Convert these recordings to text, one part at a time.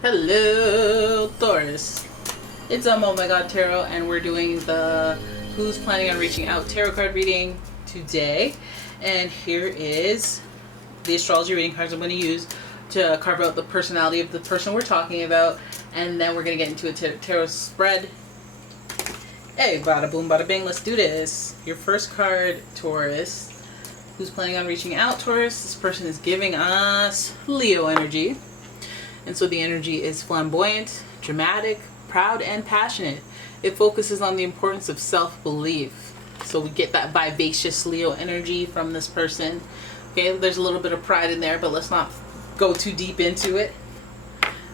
Hello, Taurus. It's umomgtarot, and we're doing the Who's Planning on Reaching Out tarot card reading today. And here is the astrology reading cards I'm going to use to carve out the personality of the person we're talking about. And then we're going to get into a tarot spread. Hey, bada boom, bada bing, let's do this. Your first card, Taurus. Who's planning on reaching out, Taurus? This person is giving us Leo energy. And so the energy is flamboyant, dramatic, proud, and passionate. It focuses on the importance of self-belief. So we get that vivacious Leo energy from this person. Okay, there's a little bit of pride in there, but let's not go too deep into it.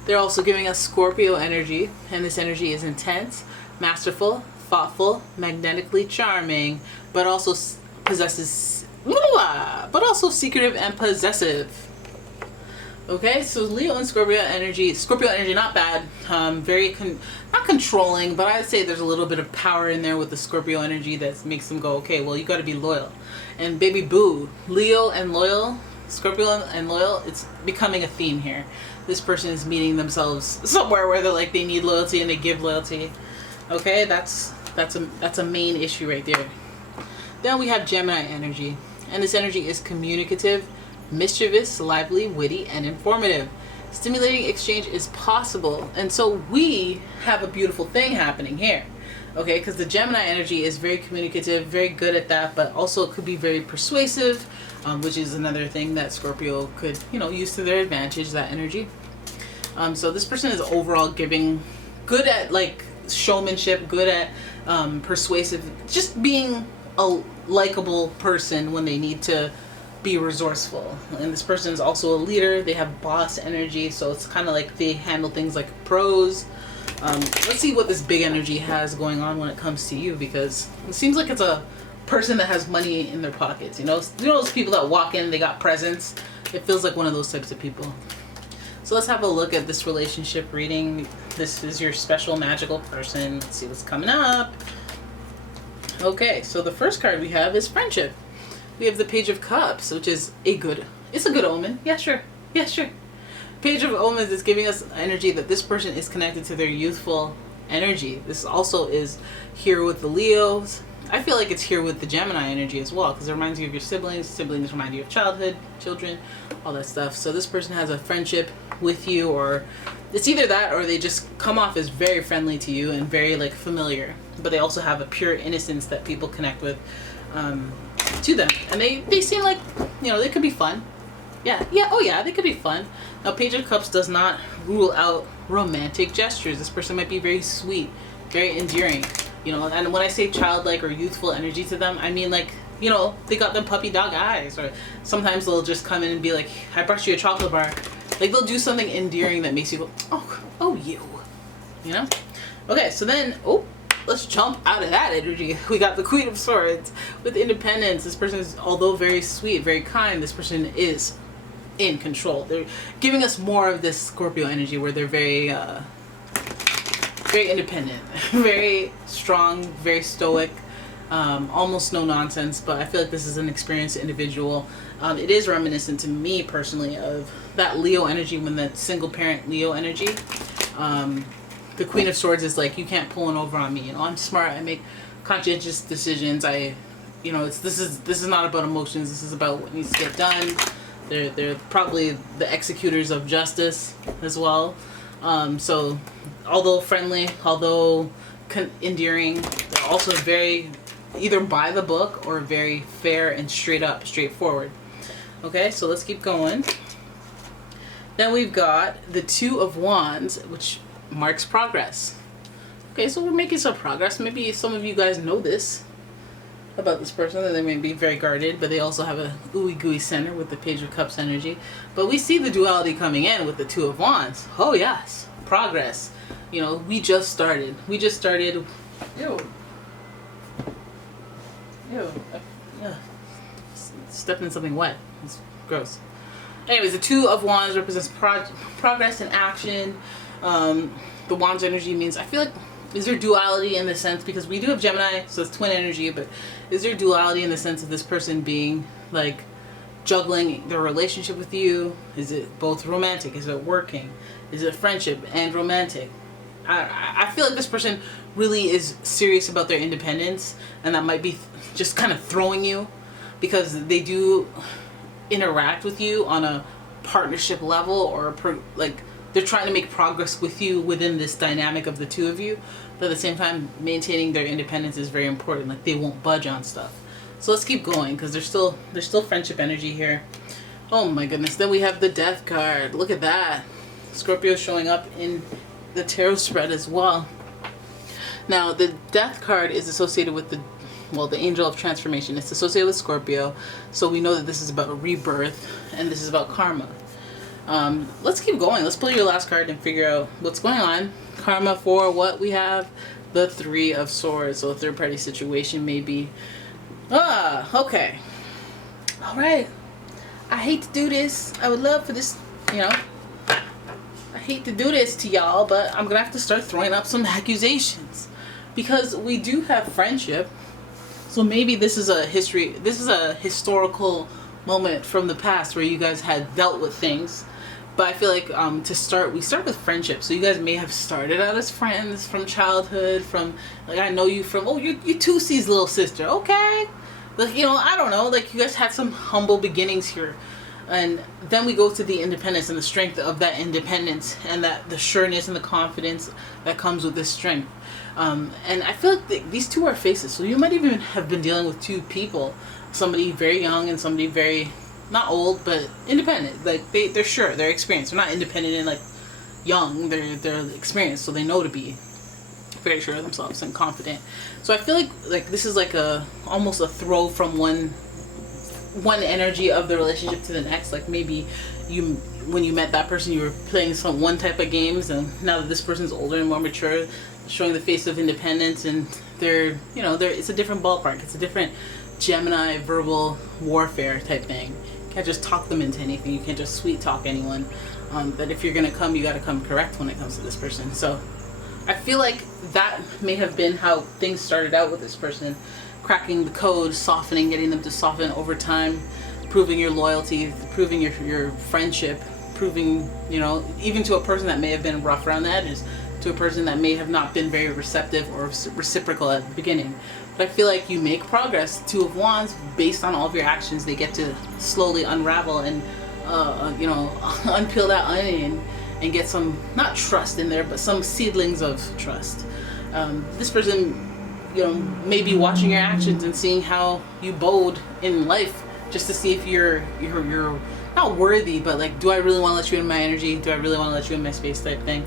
They're also giving us Scorpio energy, and this energy is intense, masterful, thoughtful, magnetically charming, but also secretive and possessive. Okay, so Leo and Scorpio energy not bad, not controlling, but I'd say there's a little bit of power in there with the Scorpio energy that makes them go, okay, well, you got to be loyal. And baby boo, Leo and loyal, Scorpio and loyal, it's becoming a theme here. This person is meeting themselves somewhere where they're like, they need loyalty and they give loyalty. Okay, that's a main issue right there. Then we have Gemini energy, and this energy is communicative, mischievous, lively, witty, and informative. Stimulating exchange is possible, and so we have a beautiful thing happening here. Okay, because the Gemini energy is very communicative, very good at that, but also it could be very persuasive, which is another thing that Scorpio could, use to their advantage, that energy. So this person is overall good at like showmanship, good at persuasive, just being a likable person when they need to be resourceful. And this person is also a leader. They have boss energy, so it's kind of like they handle things like pros. Let's see what this big energy has going on when it comes to you, because it seems like it's a person that has money in their pockets. You know those people that walk in, they got presents. It feels like one of those types of people. So let's have a look at this relationship reading. This is your special magical person. Let's see what's coming up. Okay, so the first card we have is friendship. We have the Page of Cups, which is it's a good omen. Yeah, sure. Page of Omens is giving us energy that this person is connected to their youthful energy. This also is here with the Leos. I feel like it's here with the Gemini energy as well, because it reminds you of your siblings. Siblings remind you of childhood, children, all that stuff. So this person has a friendship with you, or it's either that or they just come off as very friendly to you and very like familiar. But they also have a pure innocence that people connect with to them, and they seem like they could be fun. They could be fun. Now, Page of Cups does not rule out romantic gestures. This person might be very sweet, very endearing, and when I say childlike or youthful energy to them, I mean like, they got them puppy dog eyes, or sometimes they'll just come in and be like, I brought you a chocolate bar. Like, they'll do something endearing that makes you go, oh you okay, so then let's jump out of that energy. We got the Queen of Swords with independence. This person is, although very sweet, very kind, this person is in control. They're giving us more of this Scorpio energy where they're very independent, very strong, very stoic, almost no nonsense, but I feel like this is an experienced individual. It is reminiscent to me personally of that Leo energy, when that single parent Leo energy. The Queen of Swords is like, you can't pull one over on me. I'm smart. I make conscientious decisions. This is not about emotions. This is about what needs to get done. They're probably the executors of justice as well. So, although friendly, although endearing, they're also very either by the book or very fair and straightforward. Okay, so let's keep going. Then we've got the Two of Wands, which marks progress. Okay, so we're making some progress. Maybe some of you guys know this about this person, that they may be very guarded, but they also have a ooey gooey center with the Page of Cups energy. But we see the duality coming in with the Two of Wands. Oh yes, progress. We just started. Ew. Stepped in something wet. It's gross. Anyways, the Two of Wands represents progress and action. The Wands energy means, I feel like, is there duality in the sense, because we do have Gemini, so it's twin energy, but is there duality in the sense of this person being like juggling their relationship with you? Is it both romantic? Is it working? Is it friendship and romantic? I feel like this person really is serious about their independence, and that might be just kind of throwing you, because they do interact with you on a partnership level, or like they're trying to make progress with you within this dynamic of the two of you, but at the same time maintaining their independence is very important. Like they won't budge on stuff. So let's keep going, because there's still friendship energy here. Oh my goodness. Then we have the Death card. Look at that. Scorpio showing up in the tarot spread as well. Now the Death card is associated with the Angel of Transformation. It's associated with Scorpio, so we know that this is about a rebirth, and this is about karma. Let's keep going. Let's pull your last card and figure out what's going on. Karma for what we have? The Three of Swords. So a third party situation maybe. Okay. All right. I hate to do this. I would love for this, I hate to do this to y'all, but I'm gonna have to start throwing up some accusations, because we do have friendship. So maybe this is a historical moment from the past where you guys had dealt with things. But I feel like we start with friendship. So you guys may have started out as friends from childhood, from like I know you from you Tusi's little sister, okay? Like I don't know, like you guys had some humble beginnings here. And then we go to the independence and the strength of that independence, and that the sureness and the confidence that comes with this strength. And I feel like these two are faces. So you might even have been dealing with two people, somebody very young and somebody very not old but independent. Like they're sure, they're experienced. They're not independent and like young. They're experienced, so they know to be very sure of themselves and confident. So I feel like this is like almost a throw from one energy of the relationship to the next. Like maybe when you met that person, you were playing one type of games, and now that this person's older and more mature, showing the face of independence, and it's a different ballpark. It's a different Gemini verbal warfare type thing. You can't just talk them into anything. You can't just sweet talk anyone. But if you're gonna come, you gotta come correct when it comes to this person. So I feel like that may have been how things started out with this person. Cracking the code, softening, getting them to soften over time, proving your loyalty, proving your friendship, proving, even to a person that may have been rough around the edges, to a person that may have not been very receptive or reciprocal at the beginning. But I feel like you make progress. Two of Wands, based on all of your actions, they get to slowly unravel and, unpeel that onion and get some, not trust in there, but some seedlings of trust. This person, maybe watching your actions and seeing how you bode in life, just to see if you're not worthy, but like, do I really want to let you in my energy? Do I really want to let you in my space type thing?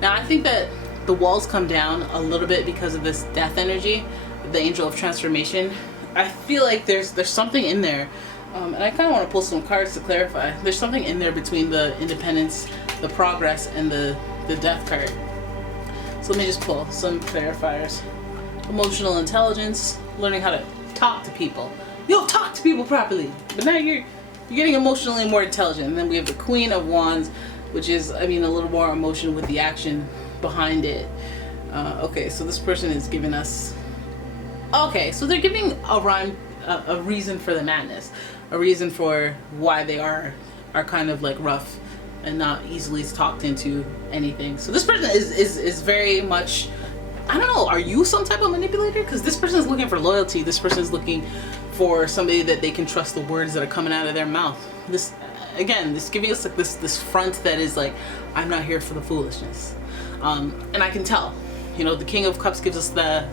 Now I think that the walls come down a little bit because of this Death energy, the Angel of Transformation. I feel like there's something in there, and I kind of want to pull some cards to clarify. There's something in there between the independence, the progress, and the Death card. So let me just pull some clarifiers. Emotional intelligence, learning how to talk to people. You don't talk to people properly, but now you're getting emotionally more intelligent. And then we have the Queen of Wands, which is, a little more emotion with the action behind it. Okay, so this person is giving us. Okay, so they're giving a reason for the madness, a reason for why they are kind of like rough and not easily talked into anything. So this person is very much. I don't know, are you some type of manipulator? Because this person is looking for loyalty. This person is looking for somebody that they can trust the words that are coming out of their mouth. This giving us like this front that is like, I'm not here for the foolishness. And I can tell, the King of Cups gives us the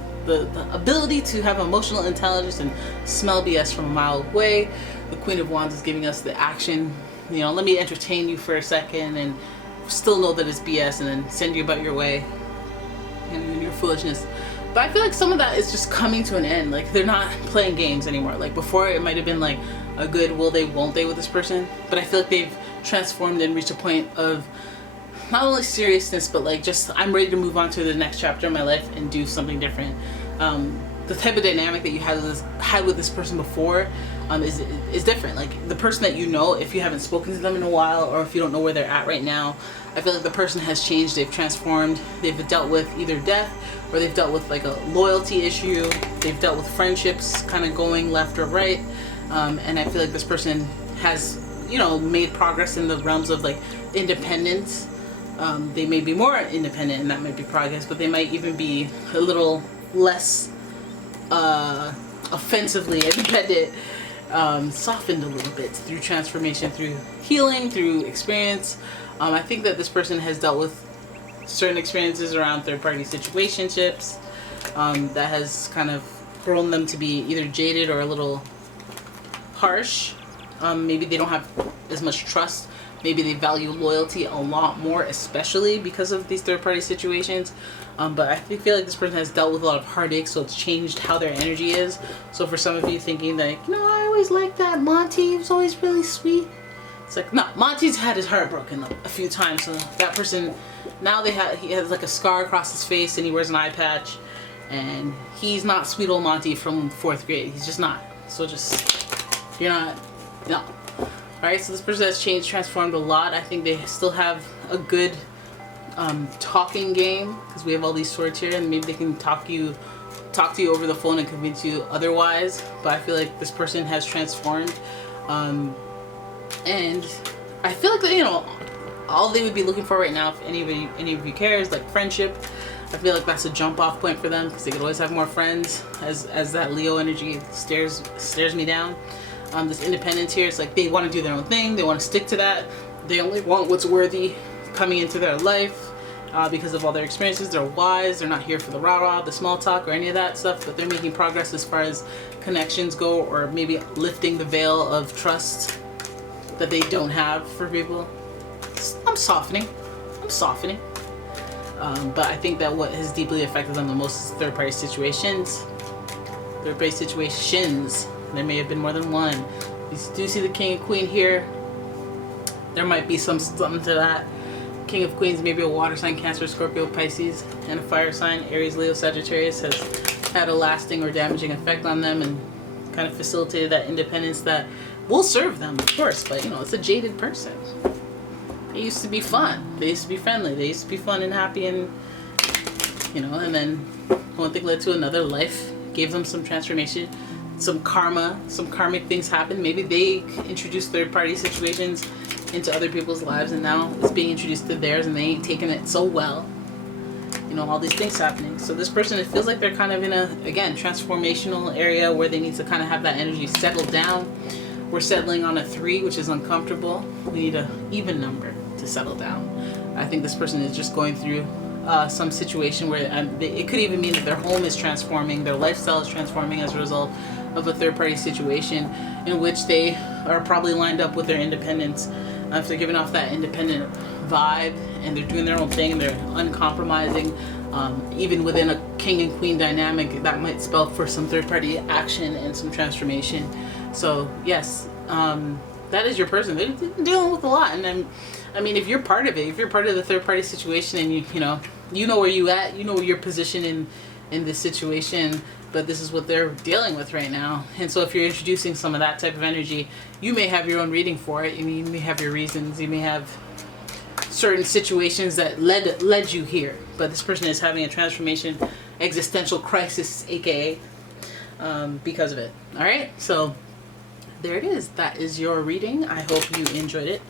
ability to have emotional intelligence and smell BS from a mile away. The Queen of Wands is giving us the action, let me entertain you for a second and still know that it's BS and then send you about your way. And your foolishness. But I feel like some of that is just coming to an end. Like they're not playing games anymore. Like before it might have been like a good will they won't they with this person, but I feel like they've transformed and reached a point of not only seriousness, but like just I'm ready to move on to the next chapter of my life and do something different. The type of dynamic that you had with this person before is different. Like the person that if you haven't spoken to them in a while, or if you don't know where they're at right now, I feel like the person has changed, they've transformed, they've dealt with either death, or they've dealt with like a loyalty issue, they've dealt with friendships kind of going left or right, and I feel like this person has, made progress in the realms of like independence, They may be more independent, and that might be progress, but they might even be a little less offensively independent, softened a little bit through transformation, through healing, through experience. I think that this person has dealt with certain experiences around third-party situationships that has kind of grown them to be either jaded or a little harsh. Maybe they don't have as much trust. Maybe they value loyalty a lot more, especially because of these third-party situations. But I feel like this person has dealt with a lot of heartache, so it's changed how their energy is. So for some of you thinking that, I always liked that Monty, he was always really sweet. It's like, no, Monty's had his heart broken a few times. So that person, now he has like a scar across his face and he wears an eye patch. And he's not sweet old Monty from 4th grade. He's just not. So you're not, no. Alright, so this person has changed, transformed a lot. I think they still have a good talking game, because we have all these swords here, and maybe they can talk to you over the phone and convince you otherwise. But I feel like this person has transformed. And I feel like, all they would be looking for right now, if any of you cares, like friendship. I feel like that's a jump off point for them, because they could always have more friends as that Leo energy stares me down. This independence here, it's like they want to do their own thing. They want to stick to that. They only want what's worthy coming into their life because of all their experiences. They're wise. They're not here for the rah-rah, the small talk, or any of that stuff, but they're making progress as far as connections go, or maybe lifting the veil of trust that they don't have for people. I'm softening. But I think that what has deeply affected them the most is third-party situations. Third-party situations. There may have been more than one. You do see the King and Queen here. There might be something to that. King of Queens, maybe a water sign, Cancer, Scorpio, Pisces, and a fire sign, Aries, Leo, Sagittarius, has had a lasting or damaging effect on them and kind of facilitated that independence that will serve them, of course, but it's a jaded person. They used to be fun. They used to be friendly. They used to be fun and happy, and and then one thing led to another. Life gave them some transformation, some karma, some karmic things happened. Maybe they introduced third-party situations into other people's lives, and now it's being introduced to theirs, and they ain't taking it so well. All these things happening. So this person, it feels like they're kind of in a, again, transformational area where they need to kind of have that energy settled down. We're settling on a 3, which is uncomfortable. We need an even number to settle down. I think this person is just going through some situation where it could even mean that their home is transforming, their lifestyle is transforming as a result of a third-party situation in which they are probably lined up with their independence. If they're giving off that independent vibe and they're doing their own thing and they're uncompromising, even within a king and queen dynamic, that might spell for some third-party action and some transformation. So yes, that is your person. They're dealing with a lot, and I mean, if you're part of it, if you're part of the third-party situation, and you know where you at, you know your position in this situation, but this is what they're dealing with right now. And so if you're introducing some of that type of energy, you may have your own reading for it. You may have your reasons. You may have certain situations that led you here. But this person is having a transformation, existential crisis, aka, because of it. All right, so there it is. That is your reading. I hope you enjoyed it.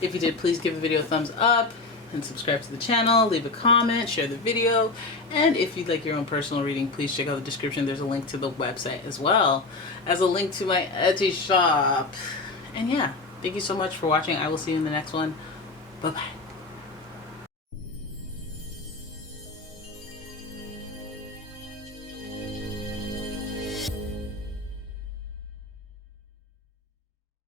If you did, please give the video a thumbs up and subscribe to the channel, leave a comment, share the video, and if you'd like your own personal reading, please check out the description. There's a link to the website as well as a link to my Etsy shop. And yeah, thank you so much for watching. I will see you in the next one. Bye bye.